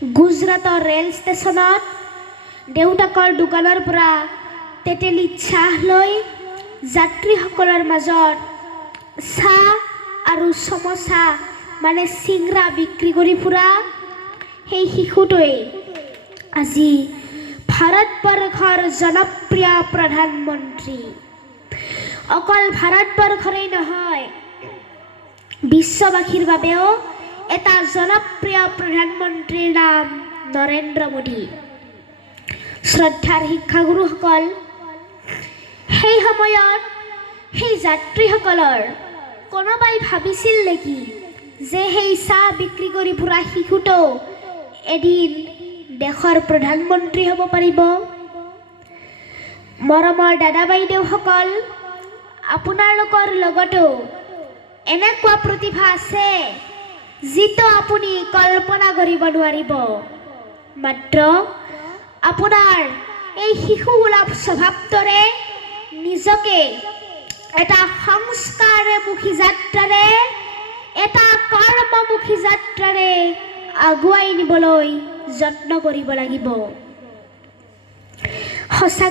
গুজৰাটৰ ৰেল ষ্টেচনত দেউতাকৰ দোকানৰ পৰা তেতেলী চাহ লৈ যাত্ৰীসকলৰ মাজত চাহ আৰু সমোসা মানে চিংৰা বিক্ৰী কৰি ফুৰা সেই শিশুটোৱে আজি ভাৰতবৰ্ষৰ জনপ্ৰিয় প্ৰধানমন্ত্ৰী। অকল ভাৰতবৰ্ষৰেই নহয়, বিশ্ববাসীৰ বাবেও এটা জনপ্ৰিয় প্ৰধানমন্ত্ৰীৰ নাম নৰেন্দ্ৰ মোদী। শ্ৰদ্ধাৰ শিক্ষাগুৰুসকল, সেই সময়ত সেই যাত্ৰীসকলৰ কোনোবাই ভাবিছিল নেকি যে সেই চাহ বিক্ৰী কৰি ফুৰা শিশুটো এদিন দেশৰ প্ৰধানমন্ত্ৰী হ'ব পাৰিব? মৰমৰ দাদা বাইদেউসকল, আপোনালোকৰ লগতো এনেকুৱা প্ৰতিভা আছে যিটো আপুনি কল্পনা কৰিব নোৱাৰিব। মাত্ৰ আপোনাৰ এই শিশুসুলভ স্বভাৱটোৰে নিজকে এটা সংস্কাৰমুখী যাত্ৰাৰে, এটা কৰ্মমুখী যাত্ৰাৰে আগুৱাই নিবলৈ যত্ন কৰিব লাগিব। সঁচা